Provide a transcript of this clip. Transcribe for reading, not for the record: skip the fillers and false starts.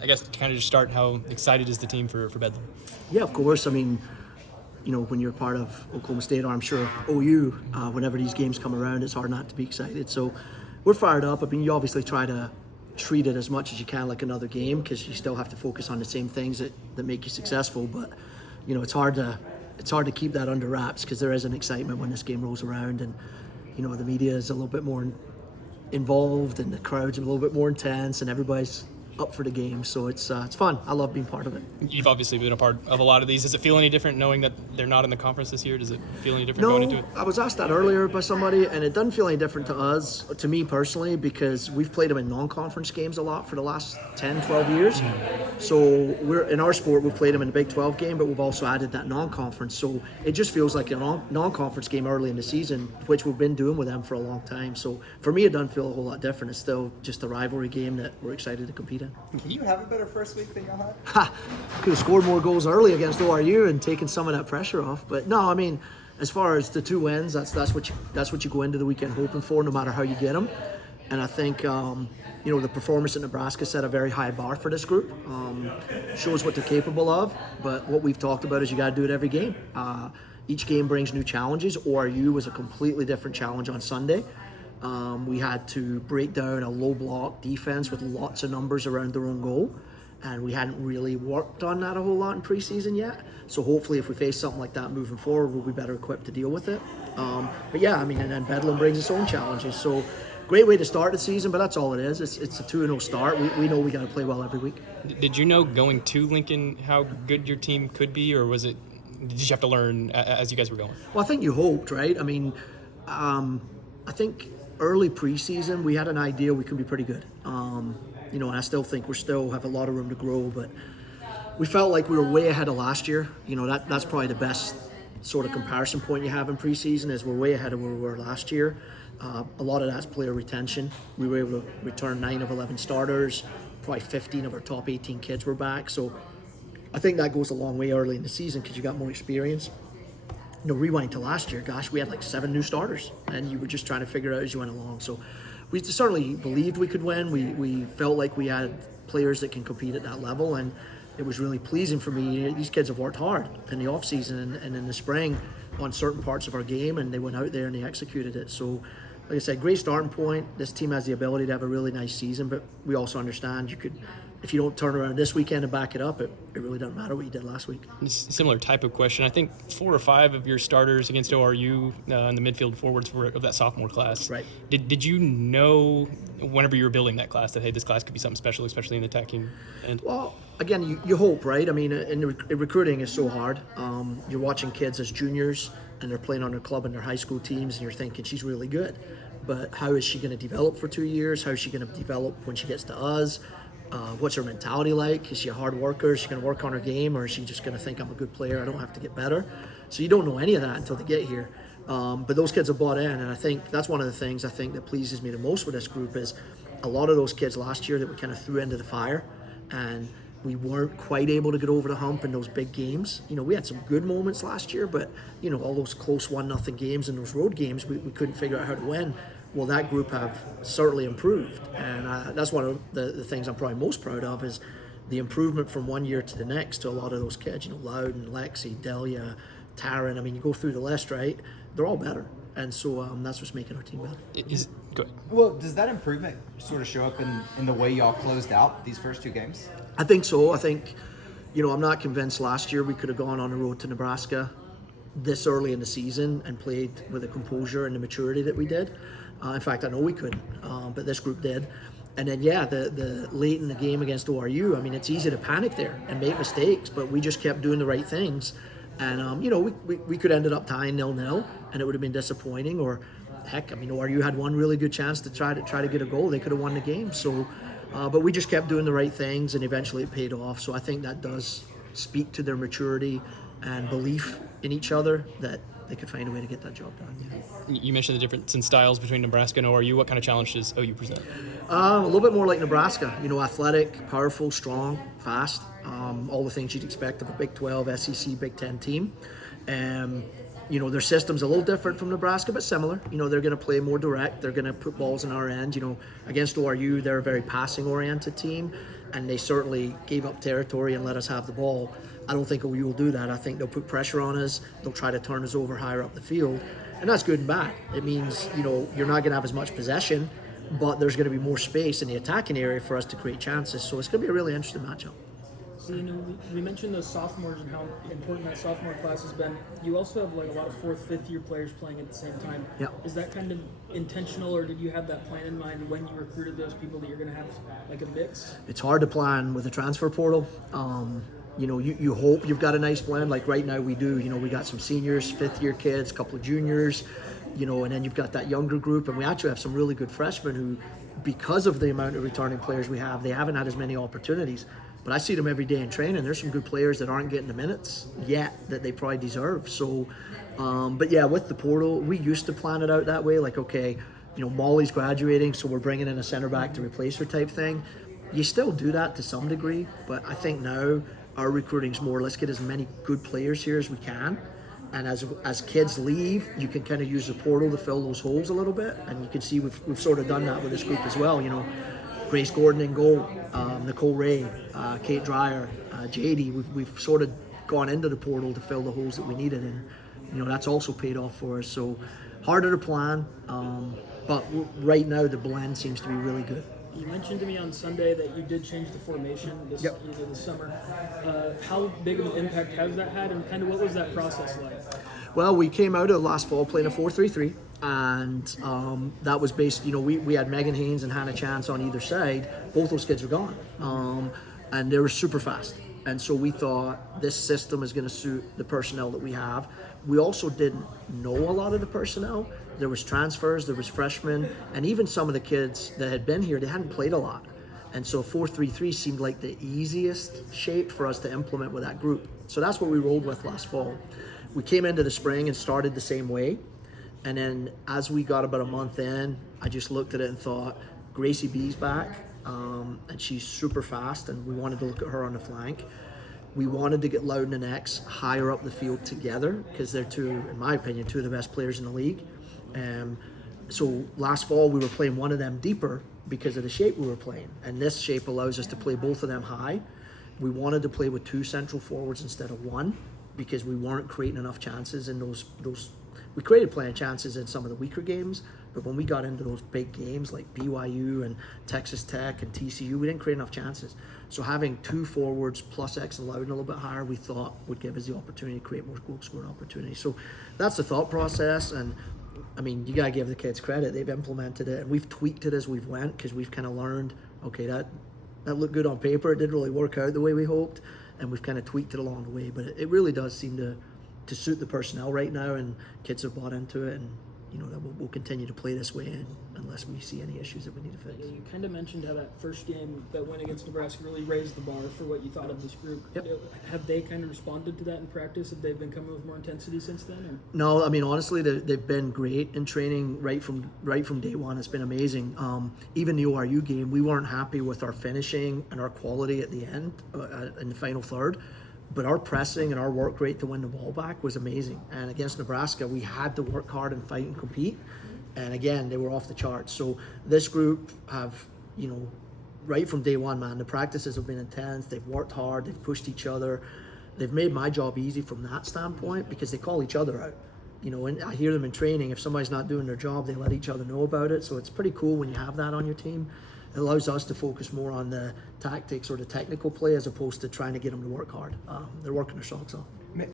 I guess kind of just start, how excited is the team for Bedlam? Yeah, of course. I mean, when you're part of Oklahoma State, or I'm sure OU, whenever these games come around, it's hard not to be excited. So we're fired up. I mean, you obviously try to treat it as much as you can like another game, because you still have to focus on the same things that make you successful. But it's hard to keep that under wraps, because there is an excitement when this game rolls around, and the media is a little bit more involved, and the crowd's a little bit more intense, and everybody's up for the game. So it's fun. I love being part of it. You've obviously been a part of a lot of these. Does it feel any different knowing that they're not in the conference this year? Does it feel any different going into it? I was asked that earlier by somebody, and it doesn't feel any different to us, to me personally, because we've played them in non-conference games a lot for the last 10, 12 years. So we're in our sport, we've played them in the Big 12 game, but we've also added that non-conference. So it just feels like a non-conference game early in the season, which we've been doing with them for a long time. So for me, it doesn't feel a whole lot different. It's still just a rivalry game that we're excited to compete in. Can you have a better first week than y'all had? Could have scored more goals early against ORU and taken some of that pressure off. But no, I mean, as far as the 2 wins, that's what you go into the weekend hoping for, no matter how you get them. And I think the performance at Nebraska set a very high bar for this group. Shows what they're capable of. But what we've talked about is you got to do it every game. Each game brings new challenges. ORU was a completely different challenge on Sunday. We had to break down a low block defense with lots of numbers around their own goal, and we hadn't really worked on that a whole lot in preseason yet. So hopefully if we face something like that moving forward, we'll be better equipped to deal with it. But yeah, I mean, and then Bedlam brings its own challenges. So great way to start the season, but that's all it is. It's a 2-0 start. We know we got to play well every week. Did you know going to Lincoln how good your team could be, or did you have to learn as you guys were going? Well, I think you hoped, right? I mean, I think early preseason, we had an idea we could be pretty good. And I still think we still have a lot of room to grow, but we felt like we were way ahead of last year. That's probably the best sort of comparison point you have in preseason, is we're way ahead of where we were last year. A lot of that's player retention. We were able to return 9 of 11 starters. Probably 15 of our top 18 kids were back. So I think that goes a long way early in the season, because you got more experience. Rewind to last year, gosh, we had like 7 new starters, and you were just trying to figure it out as you went along. So we certainly believed we could win. We felt like we had players that can compete at that level, and it was really pleasing for me. These kids have worked hard in the offseason and in the spring on certain parts of our game, and they went out there and they executed it. So like I said, great starting point. This team has the ability to have a really nice season, but we also understand if you don't turn around this weekend and back it up, it really doesn't matter what you did last week. Similar type of question. I think 4 or 5 of your starters against ORU in the midfield forwards were of that sophomore class. Right. Did you know whenever you were building that class that, hey, this class could be something special, especially in the attacking end? Well, again, you hope, right? I mean, recruiting is so hard. You're watching kids as juniors, and they're playing on their club and their high school teams, and you're thinking she's really good. But how is she going to develop for 2 years? How is she going to develop when she gets to us? What's her mentality like? Is she a hard worker? Is she going to work on her game, or is she just going to think I'm a good player, I don't have to get better? So you don't know any of that until they get here. But those kids have bought in, and I think that's one of the things I think that pleases me the most with this group is a lot of those kids last year that we kind of threw into the fire, and we weren't quite able to get over the hump in those big games. We had some good moments last year, but all those close 1-0 games and those road games, we couldn't figure out how to win. Well, that group have certainly improved, and that's one of the things I'm probably most proud of is the improvement from one year to the next to a lot of those kids. Loudon, Lexi, Delia, Taryn. I mean, you go through the list, right? They're all better, and so that's what's making our team better. Go ahead. Well, does that improvement sort of show up in the way y'all closed out these first 2 games? I think so. I think, I'm not convinced last year we could have gone on the road to Nebraska this early in the season and played with the composure and the maturity that we did. In fact, I know we couldn't, but this group did. And then, the late in the game against ORU, I mean, it's easy to panic there and make mistakes, but we just kept doing the right things. And, we could have ended up tying 0-0, and it would have been disappointing. Or, heck, I mean, ORU had one really good chance to try to get a goal. They could have won the game. So, but we just kept doing the right things, and eventually it paid off. So I think that does speak to their maturity and belief in each other that they could find a way to get that job done. Yeah. You mentioned the difference in styles between Nebraska and ORU. What kind of challenge does OU present? A little bit more like Nebraska. Athletic, powerful, strong, fast. All the things you'd expect of a Big 12, SEC, Big 10 team. Their system's a little different from Nebraska, but similar. They're going to play more direct. They're going to put balls in our end. Against ORU, they're a very passing-oriented team. and they certainly gave up territory and let us have the ball. I don't think OU will do that. I think they'll put pressure on us. They'll try to turn us over higher up the field, and that's good and bad. It means, you know, you're not going to have as much possession, but there's going to be more space in the attacking area for us to create chances. So it's going to be a really interesting matchup. So, you know, we mentioned those sophomores and how important that sophomore class has been. You also have like a lot of fourth, fifth year players playing at the same time. Yep. Is that kind of intentional, or did you have that plan in mind when you recruited those people that you're going to have like a mix? It's hard to plan with a transfer portal. You know, you hope you've got a nice blend. Like right now we do. You know, we got some seniors, fifth year kids, a couple of juniors, you know, and then you've got that younger group, and we actually have some really good freshmen who, because of the amount of returning players we have, they haven't had as many opportunities. But I see them every day in training. There's some good players that aren't getting the minutes yet that they probably deserve. So, but yeah, with the portal, we used to plan it out that way. Like, okay, you know, Molly's graduating, so we're bringing in a center back to replace her type thing. You still do that to some degree, but I think now our recruiting's more, let's get as many good players here as we can. And as kids leave, you can kind of use the portal to fill those holes a little bit. And you can see we've sort of done that with this group as well. You know, Grace Gordon in goal, Nicole Ray, Kate Dreyer, JD. We've sort of gone into the portal to fill the holes that we needed, and you know that's also paid off for us. So harder to plan, but right now the blend seems to be really good. You mentioned to me on Sunday that you did change the formation this summer. How big of an impact has that had, and kind of what was that process like? Well, we came out of last fall playing a 4-3-3, and that was based, you know, we had Megan Haynes and Hannah Chance on either side. Both those kids are gone, and they were super fast. And so we thought this system is going to suit the personnel that we have. We also didn't know a lot of the personnel. There was transfers, there was freshmen, and even some of the kids that had been here, they hadn't played a lot. And so 4-3-3 seemed like the easiest shape for us to implement with that group. So that's what we rolled with last fall. We came into the spring and started the same way. And then as we got about a month in, I just looked at it and thought, Gracie B's back, and she's super fast, and we wanted to look at her on the flank. We wanted to get Loudon and X higher up the field together because they're two, in my opinion, two of the best players in the league. So last fall we were playing one of them deeper because of the shape we were playing, and this shape allows us to play both of them high. We wanted to play with two central forwards instead of one because we weren't creating enough chances in those. We created plenty of chances in some of the weaker games, but when we got into those big games like BYU and Texas Tech and TCU, we didn't create enough chances. So having two forwards plus X and Loudon a little bit higher, we thought would give us the opportunity to create more goal scoring opportunities. So that's the thought process, and I mean, you gotta give the kids credit. They've implemented it, and we've tweaked it as we've went because we've kind of learned, okay, that looked good on paper. It didn't really work out the way we hoped, and we've kind of tweaked it along the way. But it really does seem to suit the personnel right now, and kids have bought into it, and you know that we'll continue to play this way unless we see any issues that we need to fix. You kind of mentioned how that first game that went against Nebraska really raised the bar for what you thought of this group. Yep. Have they kind of responded to that in practice? Have they been coming with more intensity since then? Or? No, I mean honestly, they've been great in training right from day one. It's been amazing. Even the ORU game, we weren't happy with our finishing and our quality at the end in the final third. But our pressing and our work rate to win the ball back was amazing. And against Nebraska, we had to work hard and fight and compete. And again, they were off the charts. So this group have, you know, right from day one, man, the practices have been intense. They've worked hard. They've pushed each other. They've made my job easy from that standpoint because they call each other out. You know, and I hear them in training. If somebody's not doing their job, they let each other know about it. So it's pretty cool when you have that on your team. It allows us to focus more on the tactics or the technical play as opposed to trying to get them to work hard. They're working their socks off.